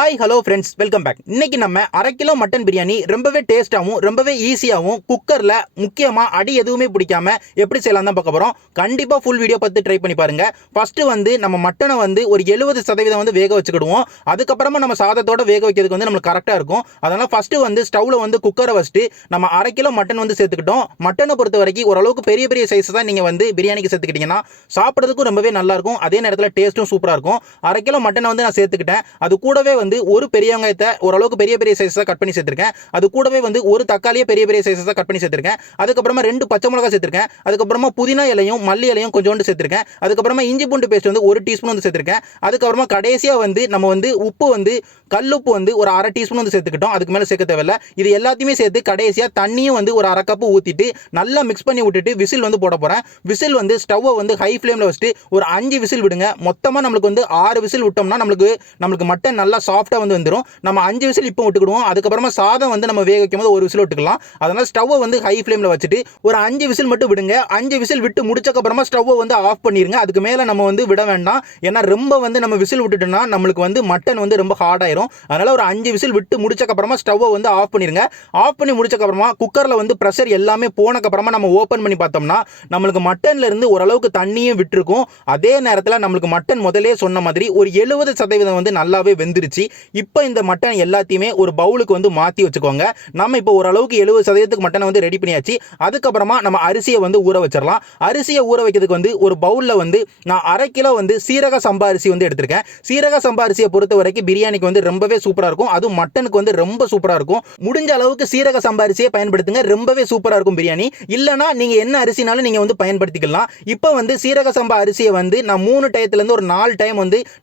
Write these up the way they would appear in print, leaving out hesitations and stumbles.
Hi hello friends, welcome back. இன்னைக்கு நம்ம அரை கிலோ மட்டன் பிரியாணி ரொம்பவே டேஸ்ட்டாகவும் ரொம்பவே ஈஸியாகவும் குக்கரில் முக்கியமாக அடி எதுவுமே பிடிக்காம எப்படி செய்யலாம் தான் பார்க்க போகிறோம். கண்டிப்பாக ஃபுல் வீடியோ பார்த்து ட்ரை பண்ணி பாருங்க. ஃபர்ஸ்ட் நம்ம மட்டனை ஒரு 70% வேக வச்சுக்கிடுவோம். அதுக்கப்புறமா நம்ம சாதத்தோட வேக வைக்கிறதுக்கு நம்மளுக்கு கரெக்டாக இருக்கும். அதனால் ஃபர்ஸ்ட் ஸ்டவ்வில் குக்கரை வச்சுட்டு நம்ம அரை கிலோ மட்டன் சேர்த்துக்கிட்டோம். மட்டனை பொறுத்த வரைக்கும் ஓரளவுக்கு பெரிய பெரிய சைஸ் தான் நீங்கள் பிரியாணிக்கு சேர்த்துக்கிட்டீங்கன்னா சாப்பிட்றதுக்கும் ரொம்பவே நல்லா இருக்கும். அதே நேரத்தில் டேஸ்ட்டும் சூப்பராக இருக்கும். அரை கிலோ மட்டனை நான் சேர்த்துக்கிட்டேன். அது கூடவே ஒரு பெரிய வெங்காயத்தை ஓரளவுக்கு பெரிய பெரிய சைஸா கட் பண்ணி சேர்த்திருக்கேன். அது கூடவே ஒரு தக்காளியை பெரிய பெரிய சைஸா கட் பண்ணி சேர்த்திருக்கேன். அதுக்கப்புறமா 2 பச்சை மிளகாய் சேர்த்திருக்கேன். அதுக்கப்புறமா புதினா இலையும் மல்லி இலையும் கொஞ்சோண்டு சேர்த்திருக்கேன். அதுக்கப்புறமா இஞ்சி பூண்டு பேஸ்ட் 1 டீஸ்பூன் சேர்த்திருக்கேன். அதுக்கப்புறமா கடைசியா நம்ம உப்பு கல்லுப்பு ஒரு அரை டீஸ்பூன் சேர்த்துக்கிட்டோம். அதுக்கு மேல சேர்க்க தேவையில்ல. இது எல்லாத்தையுமே சேர்த்து கடைசியா தண்ணியும் ஒரு அரை கப் ஊத்திட்டு நல்லா மிக்ஸ் பண்ணி விட்டுட்டு விசில் போட போறேன். விசில் ஸ்டவ்வை ஹை ஃப்ளேம்ல வச்சுட்டு ஒரு 5 விசில் விடுங்க. மொத்தமா நம்மளுக்கு 6 விசில் விட்டோம்னா நம்மளுக்கு மட்டன் நல்லா சாஃப்டா வந்துரும். நம்ம 5 விசில் இப்போ விட்டுக்கிடுவோம். அதுக்கப்புறமா சாதம் நம்ம வேக வைக்கும் போது 1 விசில் விட்டுக்கலாம். அதனால ஸ்டவ்வை ஹை ஃப்ளேம்ல வச்சுட்டு ஒரு 5 விசில் மட்டும் விடுங்க. 5 விசில் விட்டு முடிச்சக்க அப்புறமா ஸ்டவ்வை ஆஃப் பண்ணிருங்க. அதுக்கு மேல நம்ம விட வேண்டாம். ஏன்னா ரொம்ப நம்ம விசில் விட்டுட்டோம்னா நம்மளுக்கு மட்டன் ரொம்ப ஹார்ட் ஆயிரும். அதனால ஒரு 5 விசில் விட்டு முடிச்சக்க அப்புறமா ஸ்டவ்வை ஆஃப் பண்ணிருங்க. ஆஃப் பண்ணி முடிச்சக்க அப்புறமா குக்கர்ல பிரஷர் எல்லாமே போனக்கு அப்புறமா நம்ம ஓபன் பண்ணி பார்த்தோம்னா நம்மளுக்கு மட்டன்ல இருந்து ஓரளவுக்கு தண்ணியும் விட்டுருக்கும். அதே நேரத்தில் நம்மளுக்கு மட்டன் முதலே சொன்ன மாதிரி ஒரு 70% நல்லாவே வெந்துருச்சு. இப்போ இந்த மட்டன் எல்லாத்தையுமே ஒரு பவுலுக்கு மாற்றி வச்சுக்கோங்க. நம்ம இப்போ ஓரளவுக்கு 70% மட்டனை ரெடி பண்ணியாச்சு. அதுக்கப்புறமா நம்ம அரிசியை ஊற வச்சிடலாம். அரிசியை ஊற வைக்கிறதுக்கு ஒரு பவுலில் நான் அரை கிலோ சீரக சம்பா அரிசி எடுத்திருக்கேன். சீரக சம்பா அரிசியை பொறுத்த வரைக்கும் பிரியாணிக்கு ரொம்பவே சூப்பராக இருக்கும். அதுவும் மட்டனுக்கு ரொம்ப சூப்பராக இருக்கும். முடிஞ்ச அளவுக்கு சீரக சம்பா அரிசியை பயன்படுத்துங்க. ரொம்பவே சூப்பராக இருக்கும் பிரியாணி. இல்லைனா நீங்கள் என்ன அரிசினாலும் நீங்கள் பயன்படுத்திக்கலாம். இப்போ சீரக சம்பா அரிசியை நான் 3 டயத்துலேருந்து ஒரு 4 டைம்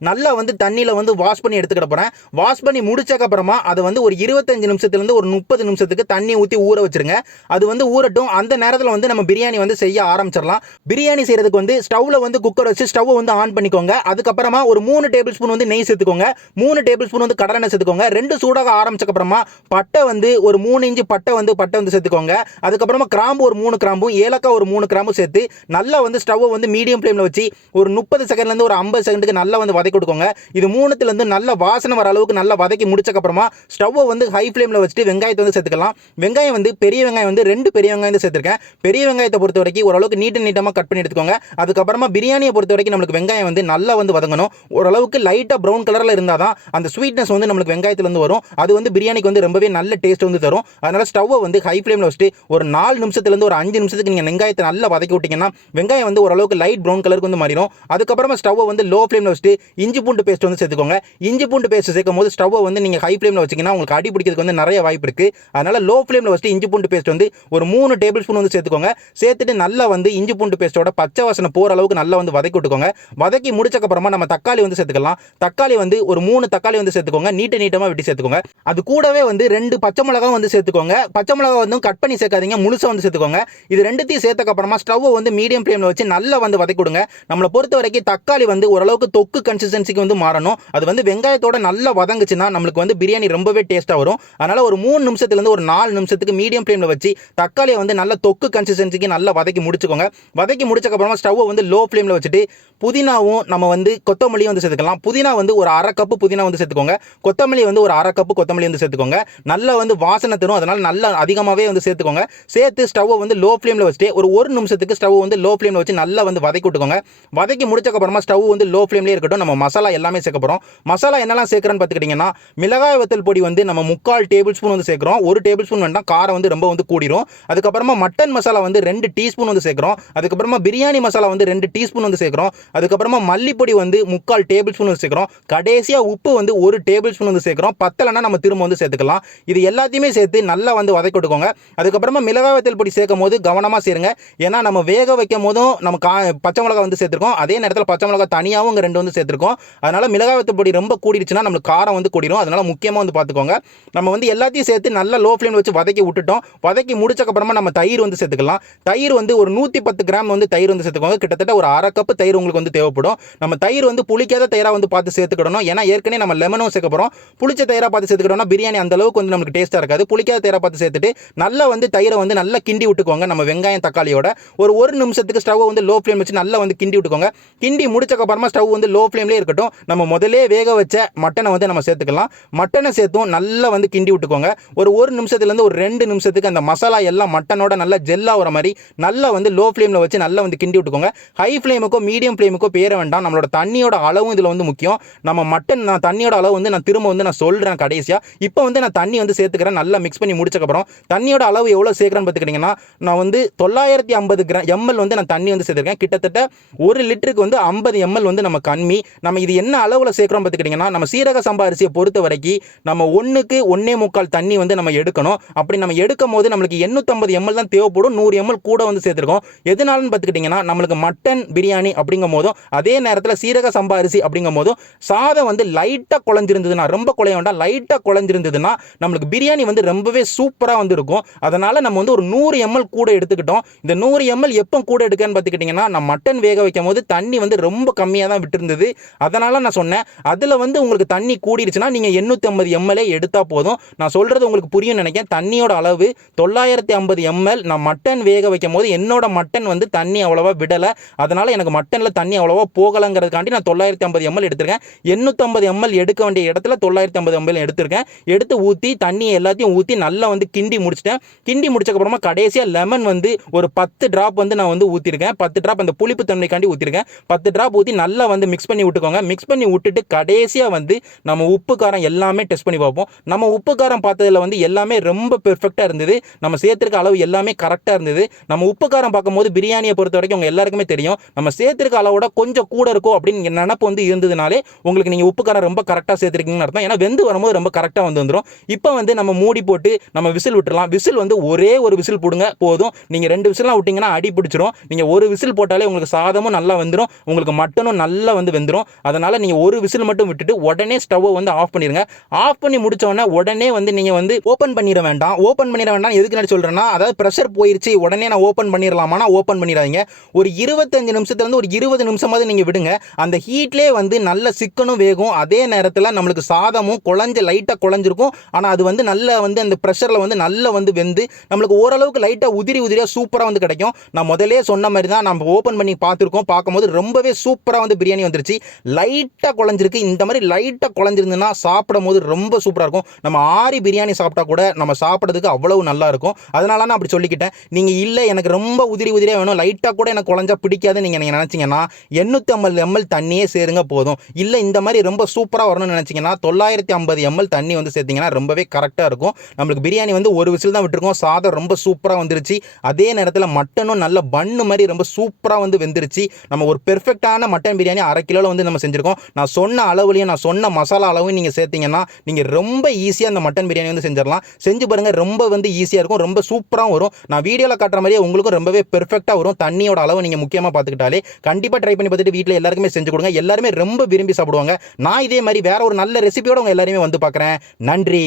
நல்லா தண்ணியில் வாஷ் பண்ணி எடுத்துக்கிட போகிறேன். வாஷ் பண்ணி முடிச்சக்க அப்புறமா அதை ஒரு 25 நிமிஷத்துலேருந்து ஒரு 30 நிமிஷத்துக்கு தண்ணி ஊற்றி ஊற வச்சிருங்க. அது ஊறட்டும். அந்த நேரத்தில் நம்ம பிரியாணி செய்ய ஆரம்பிச்சிடலாம். பிரியாணி செய்யறதுக்கு ஸ்டவ்வில் குக்கர் வச்சு ஸ்டவ் ஆன் பண்ணிக்கோங்க. அதுக்கப்புறமா ஒரு 3 டேபிள் ஸ்பூன் நெய் சேர்த்துக்கோங்க. 3 டேபிள் ஸ்பூன் கடலெண்ணெய் சேர்த்துக்கோங்க. 2 சூடாக ஆரம்பிச்சக்க அப்புறமா பட்டை ஒரு 3 இன்ச்சு பட்டை சேர்த்துக்கோங்க. அதுக்கப்புறமா கிராம்பு ஒரு 3 கிராம்பும் ஏலக்காய் ஒரு 3 கிராம்பும் சேர்த்து நல்லா ஸ்டவ்வை மீடியம் ஃப்ளேமில் வச்சு ஒரு 30 செகண்ட்லேருந்து ஒரு 50 செகண்டுக்கு நல்லா வதக்கி கொடுக்கோங்க. இது மூணுத்துலேருந்து நல்ல வாசனை வர அளவுக்கு நல்லா வதக்கி முடிச்சக்க அப்புறமா ஸ்டவ்வை ஹை ஃப்ளேமில் வச்சுட்டு வெங்காயத்தை சேர்த்துக்கலாம். வெங்காயம் பெரிய வெங்காயம் 2 பெரிய வெங்காயம் சேர்த்துருக்கேன். பெரிய வெங்காயத்தை பொறுத்த வரைக்கும் ஓரளவுக்கு நீட்டமாக கட் பண்ணி எடுத்துக்கோங்க. அதுக்கப்புறமா பிரியாணியை பொறுத்த வரைக்கும் நம்மளுக்கு வெங்காயம் நல்லா வதங்கணும். ஓரளவுக்கு லைட்டாக ப்ரௌன் கலரில் இருந்தால் தான் அந்த ஸ்வீட்னஸ் நம்மளுக்கு வெங்காயத்துலேருந்து வரும். அது பிரியாணிக்கு ரொம்பவே நல்ல டேஸ்ட் தரும். அதனால ஸ்டவ்வை ஹை ஃப்ளேமில் வச்சுட்டு ஒரு 4 நிமிஷத்துலேருந்து ஒரு 5 நிமிஷத்துக்கு நீங்கள் வெங்காயத்தை நல்லா வதக்கி விட்டீங்கன்னா வெங்காயம் ஓரளவுக்கு லைட் ப்ரௌன் கலருக்கு மாறிடும். அதுக்கப்புறமா ஸ்டவ்வை லோ ஃப்ளேமில் வச்சுட்டு இஞ்சி பூண்டு பேஸ்ட் சேர்த்துக்கோங்க. இஞ்சி பூண்டு பேஸ்ட் சேர்க்கும் போது ஸ்டவ்வை நீங்கள் ஹை ஃப்ளேமில் வச்சிங்கன்னா உங்களுக்கு அடி பிடிக்கிறதுக்கு நிறைய வாய்ப்பு இருக்குது. அதனால் லோ ஃப்ளேமில் வச்சுட்டு இஞ்சி பூண்டு பேஸ்ட் ஒரு 3 டேபிள் ஸ்பூன் சேர்த்துக்கோங்க. சேர்த்துட்டு நல்லா இஞ்சி பூண்டு பேஸ்ட்டோட பச்சை வாசனை போகிற அளவுக்கு நல்லா வதக்கி விட்டுக்கோங்க. வதக்கி முடிச்சக்கப்புறமா நம்ம தக்காளி சேர்த்துக்கலாம். தக்காளி ஒரு 3 தக்காளி சேர்த்துக்கோங்க. நீட்டமாக வெட்டி சேர்த்துக்கோங்க. அது கூடவே 2 பச்சை மிளகாய் சேர்த்துக்கோங்க. பச்சை மிளகாய் கட் பண்ணி சேர்க்காதீங்க, முழுசாக சேர்த்துக்கோங்க. இது ரெண்டுத்தையும் சேர்த்தக்கப்புறமா ஸ்டவ்வை மீடியம் ஃப்ளேமில் வச்சு நல்லா வதக்கி விடுங்க. நம்மளை பொறுத்த வரைக்கும் தக்காளி ஓரளவுக்கு தொக்கு கன்சிஸ்டன்சிக்கு மாறணும். அது வெங்காயத்தோட நல்லா வதங்குச்சுன்னா நம்மளுக்கு பிரியாணி ரொம்பவே டேஸ்ட்டாக வரும். அதனால் ஒரு 3 நிமிஷத்துலேருந்து ஒரு 4 நிமிஷத்துக்கு மீடியம் ஃப்ளேமில் வச்சு தக்காளியை நல்லா தொக்கு கன்சிஸ்டன்சிக்கு நல்லா வதக்கி முடிச்சுக்கோங்க. வதக்கி முடிச்சக்கப்புறமா ஸ்டவ்வை லோ ஃப்ளேமில் வச்சுட்டு புதினாவும் நம்ம கொத்தமல்லியும் சேர்த்துக்கலாம். புதினா ஒரு அரை கப்பு புதினா சேர்த்துக்கோங்க. கொத்தமல்லி ஒரு அரை கப்பு கொத்தமல்லி சேர்த்துக்கோங்க. நல்லா வாசனை தரும். அதனால் நல்லா அதிகமாகவே சேர்த்துக்கோங்க. சேர்த்து ஸ்டவ்வை லோ ஃப்ளேமில் வச்சுட்டு ஒரு நிமிஷத்துக்கு ஸ்டவ் லோ ஃப்ளேமில் வச்சு நல்லா வதக்கி விட்டுக்கோங்க. வதக்கி முடிச்சக்கப்புறமா ஸ்டவ் லோ ஃப்ளேம்லேயே இருக்கட்டும். நம்ம மசாலா எல்லாமே சேர்க்க போகிறோம். மசாலா என்னெல்லாம் சேர்க்குறேன்னு பார்த்துக்கிட்டிங்கன்னா மிளகாய் வத்தல் பொடி நம்ம 3/4 டேபிள் ஸ்பூன் சேர்க்குறோம். 1 டேபிள் ஸ்பூன் வேண்டாம், காரம் ரொம்ப கூடிரும். அதுக்கப்புறமா மட்டன் மசாலா 2 டீஸ்பூன் சேர்க்குறோம். அதுக்கப்புறமா பிரியாணி மசாலா 2 டீஸ்பூன் சேர்க்குறோம். அதுக்கப்புறமா மல்லிப்பொடி 3/4 டேபிள் ஸ்பூன் சேர்க்குறோம். கடைசியாக உப்பு 1 டேபிள் ஸ்பூன் சேர்க்குறோம். பத்தலைன்னா நம்ம திரும்ப சேர்த்துக்கலாம். இது எல்லாத்தையுமே சேர்த்து நல்லா வதக்கி விட்டுக்கோங்க. அதுக்கப்புறமா மிளகாய் வத்தல் பொடி சேர்க்கும் போது கவனமாக சேருங்க. ஏன்னா நம்ம வேக வைக்கும் போதும் நம்ம பச்சை மிளகாய் சேர்த்துருக்கோம். அதே நேரத்தில் பச்சை மிளகாய் தனியாகவும் 2 சேர்த்துருக்கோம். அதனால மிளகாய் வத்தல் பொடி ரொம்ப கூடிடுச்சுன்னா நம்மளுக்கு காரம் கூடிரும். அதனால முக்கியமாக பார்த்துக்கோங்க. நம்ம எல்லாத்தையும் சேர்த்து நல்லா லோ ஃப்ளேமில் வச்சு வதக்கி விட்டுட்டோம். வதக்கி முடிச்சக்கப்புறமா நம்ம தயிர் சேர்த்துக்கலாம். தயிர் ஒரு 110 கிராம் தயிர் சேர்த்துக்கோங்க. கிட்டத்தட்ட ஒரு அரை கப்பு தயிர் உங்களுக்கு தேவைப்படும். நம்ம தயிர் புளிக்காத தயிராக பார்த்து சேர்த்துக்கிடணும். ஏன்னா ஏற்கனவே நம்ம லெமனும் சேர்க்க போகிறோம். புளிச்ச தயிராக பார்த்து சேர்த்துக்கிட்டோம்னா பிரியாணி அந்த அளவுக்கு நமக்கு டேஸ்ட்டாக இருக்காது. புளிக்காத தயிராக பார்த்து சேர்த்துட்டு நல்லா தயிரை நல்லா கிண்டி விட்டுக்கோங்க. நம்ம வெங்காயம் தக்காளியோட ஒரு நிமிஷத்துக்கு ஸ்டவ் லோ ஃப்ளேம் வச்சு நல்லா கிண்டி விட்டுக்கோங்க. கிண்டி முடிச்சக்கப்புறமா ஸ்டவ் லோ ஃப்ளேம்லேயே இருக்கட்டும். நம்ம முதலே வேக வச்ச மட்டனை வந்து நம்ம சேர்த்துக்கலாம். மட்டனை சேர்த்தும் நல்லா வந்து கிண்டி விட்டுக்கோங்க. ஒரு நிமிஷத்துலேருந்து ஒரு 2 நிமிஷத்துக்கு அந்த மசாலா எல்லாம் மட்டனோட நல்லா ஜெல் ஆகிற மாதிரி நல்லா வந்து லோ ஃப்ளேமில் வச்சு நல்லா வந்து கிண்டி விட்டுக்கோங்க. ஹை ஃப்ளேமுக்கோ மீடியம் ஃப்ளேமுக்கோ பேர வேண்டாம். நம்மளோட தண்ணியோட அளவும் இதில் வந்து முக்கியம். நம்ம மட்டன் நான் தண்ணியோட அளவு வந்து நான் திரும்ப வந்து நான் சொல்கிறேன் கடைசியாக. இப்போ வந்து நான் தண்ணி வந்து சேர்த்துக்கிறேன். நல்லா மிக்ஸ் பண்ணி முடிச்சக்கப்புறம் தண்ணியோட அளவு எவ்வளோ சேர்க்குறேன்னு பார்த்துக்கிட்டிங்கன்னா, நான் வந்து 950 ml வந்து நான் தண்ணி வந்து சேர்த்துருக்கேன். கிட்டத்தட்ட 1 லிட்டருக்கு வந்து 50 ml வந்து நம்ம கம்மி. நம்ம இது என்ன அளவில் சேர்க்குறோம் பார்த்துக்கிட்டிங்கன்னா, நம்ம சீரக சம்பா அரிசியை பொறுத்த வரைக்கும் நம்ம 1க்கு 1.25 தண்ணி வந்து நம்ம எடுக்கணும். அப்படி நம்ம எடுக்கும் போது நம்மளுக்கு 850 ml தான் தேவைப்படும். 100 ml கூட வந்து சேர்த்துருக்கோம். எதனாலன்னு பார்த்துக்கிட்டிங்கன்னா, நம்மளுக்கு மட்டன் பிரியாணி அப்படிங்கும் போதும் அதே நேரத்தில் சீரக சம்பா அரிசி அப்படிங்கும் போதும் சாதம் வந்து லைட்டாக குழஞ்சிருந்ததுன்னா, ரொம்ப குழைய வேண்டாம், லைட்டாக குழஞ்சிருந்ததுன்னா நம்மளுக்கு பிரியாணி வந்து ரொம்பவே சூப்பராக வந்து இருக்கும். அதனால் நம்ம வந்து ஒரு 100 ml கூட எடுத்துக்கிட்டோம். இந்த 100 ml எப்போ கூட எடுக்கன்னு பார்த்துக்கிட்டிங்கன்னா, நான் மட்டன் வேக வைக்கும் போது தண்ணி வந்து ரொம்ப கம்மியாக தான் விட்டுருந்தது. அதனால் நான் சொன்னேன், அதில் வந்து உங்களுக்கு தண்ணி கூடிருச்சுன்னா நீங்கள் 850 ml எடுத்தால் போதும். நான் சொல்கிறது உங்களுக்கு புரியும் நினைக்கிறேன். தண்ணியோட அளவு 950 ml. நான் மட்டன் வேக வைக்கும் போது என்னோட மட்டன் வந்து தண்ணி அவ்வளோவா விடலை. அதனால் எனக்கு மட்டனில் தண்ணி அவ்வளோவா போகலைங்கிறதுக்காண்டி நான் 950 ml எடுத்திருக்கேன். 850 ml எடுக்க வேண்டிய இடத்துல 950 ml எடுத்திருக்கேன். எடுத்து ஊற்றி தண்ணி எல்லாத்தையும் ஊற்றி நல்லா வந்து கிண்டி முடிச்சிட்டேன். கிண்டி முடிச்சக்கப்புறமா கடைசியாக லெமன் வந்து ஒரு 10 ட்ராப் வந்து நான் வந்து ஊற்றிருக்கேன். 10 ட்ராப் அந்த புளிப்பு தன்மைக்காண்டி ஊற்றிருக்கேன். 10 ட்ராப் ஊற்றி நல்லா வந்து மிக்ஸ் பண்ணி விட்டுக்கோங்க. மிக்ஸ் பண்ணி விட்டுட்டு கடைசியாக வந்து நம்ம உப்பு காரம் எல்லாமே டெஸ்ட் பண்ணி பார்ப்போம். நம்ம உப்பு காரம் பார்த்ததில் வந்து எல்லாமே ரொம்ப பெர்ஃபெக்டாக இருந்தது. நம்ம சேர்த்துருக்க அளவு எல்லாமே கரெக்டாக இருந்தது. நம்ம உப்பு காரம் பார்க்கும்போது பிரியாணியை பொறுத்த வரைக்கும் உங்கள் எல்லாருக்குமே தெரியும், நம்ம சேர்த்துருக்க அளவோட கொஞ்சம் கூட இருக்கும் அப்படின்னு நினப்பு வந்து இருந்ததுனாலே உங்களுக்கு நீங்கள் உப்பு காரம் ரொம்ப கரெக்டாக சேர்த்துருக்கீங்கன்னு அர்த்தம். ஏன்னா வெந்து வரும்போது ரொம்ப கரெக்டாக வந்துடும். இப்போ வந்து நம்ம மூடி போட்டு நம்ம விசில் விட்டுறலாம். விசில் வந்து ஒரே ஒரு விசில் போடுங்க போதும். நீங்கள் 2 விசிலாம் விட்டிங்கன்னா அடி பிடிச்சிரும். நீங்கள் ஒரு விசில் போட்டாலே உங்களுக்கு சாதமும் நல்லா வந்துடும், உங்களுக்கு மட்டனும் நல்லா வந்து வெந்துடும். அதனால் நீங்கள் ஒரு விசில் மட்டும் விட்டுட்டு உடனே ஸ்டவ்வை வந்து ஆஃப் பண்ணிடுங்க. ஆஃப் பண்ணி முடிச்சோடனே உடனே வந்து நீங்கள் வந்து ஓப்பன் பண்ணிட வேண்டாம். ஓப்பன் பண்ணிட வேண்டாம் எதுக்கு நான் சொல்கிறேன்னா, அதாவது ப்ரெஷர் போயிருச்சு உடனே நான் ஓப்பன் பண்ணிடலாமான்னா ஓப்பன் பண்ணிடாதீங்க. ஒரு 25 நிமிஷத்துலேருந்து ஒரு 20 நிமிஷமாவது நீங்கள் விடுங்க. அந்த ஹீட்லேயே வந்து நல்ல சிக்கனும் வேகும். அதே நேரத்தில் நம்மளுக்கு சாதமும் லைட்டாக குழஞ்சிருக்கும். ஆனால் அது வந்து நல்லா வந்து அந்த ப்ரெஷரில் வந்து நல்லா வந்து வெந்து நம்மளுக்கு ஓரளவுக்கு லைட்டாக உதிரியாக சூப்பராக வந்து கிடைக்கும். நான் முதலே சொன்ன மாதிரி தான் நம்ம ஓப்பன் பண்ணி பார்த்துருக்கோம். பார்க்கும்போது ரொம்பவே சூப்பராக வந்து பிரியாணி வந்துருச்சு. லைட்டாக குழஞ்சிருக்கு. இந்த மாதிரி லைட்டாக குழஞ்சிருந்துன்னா சாப்பிடும் போது ரொம்ப சூப்பராக இருக்கும். நம்ம ஆறி பிரியாணி சாப்பிட்டா கூட நம்ம சாப்பிட்றதுக்கு அவ்வளவு நல்லா இருக்கும். அதனால நான் அப்படி சொல்லிக்கிட்டேன். நீங்கள் இல்லை எனக்கு ரொம்ப உதிரியாக வேணும், லைட்டாக கூட எனக்கு குழஞ்சா பிடிக்காதுன்னு நீங்கள் நினச்சிங்கன்னா 850 ml தண்ணியே சேருங்க போதும். இல்லை இந்த மாதிரி ரொம்ப சூப்பராக வரணும்னு நினச்சிங்கன்னா 950 ml தண்ணி வந்து சேர்த்திங்கன்னா ரொம்பவே கரெக்டாக இருக்கும். நம்மளுக்கு பிரியாணி வந்து ஒரு விசில் தான் விட்டுருக்கோம். சாதம் ரொம்ப சூப்பராக வந்துருச்சு. அதே நேரத்தில் மட்டனும் நல்ல பன்னு மாதிரி ரொம்ப சூப்பராக வந்து வெந்துருச்சு. நம்ம ஒரு பெர்ஃபெக்டான மட்டன் பிரியாணி 1/2 கிலோவில் வந்து நம்ம செஞ்சுருக்கோம். நான் சொன்ன அளவுலையும் நான் சொன்ன மசாலா அளவும் நீங்கள் சேர்த்திங்கன்னா நீங்கள் ரொம்ப ஈஸியாக அந்த மட்டன் பிரியாணி வந்து செஞ்சிடலாம். செஞ்சு பாருங்கள், ரொம்ப வந்து ஈஸியாக இருக்கும், ரொம்ப சூப்பராகவும் வரும். நான் வீடியோவில் காட்டுற மாதிரியே உங்களுக்கும் ரொம்பவே பெர்ஃபெக்டாக வரும். தண்ணியோட அளவு நீங்கள் முக்கியமாக பார்த்துக்கிட்டாலே கண்டிப்பாக ட்ரை பண்ணி பார்த்துட்டு வீட்டில் எல்லாருக்குமே செஞ்சு கொடுங்க. எல்லாருமே ரொம்ப விரும்பி சாப்பிடுவாங்க. நான் இதே மாதிரி வேற ஒரு நல்ல ரெசிபியோட உங்கள் எல்லாருமே வந்து பார்க்குறேன். நன்றி.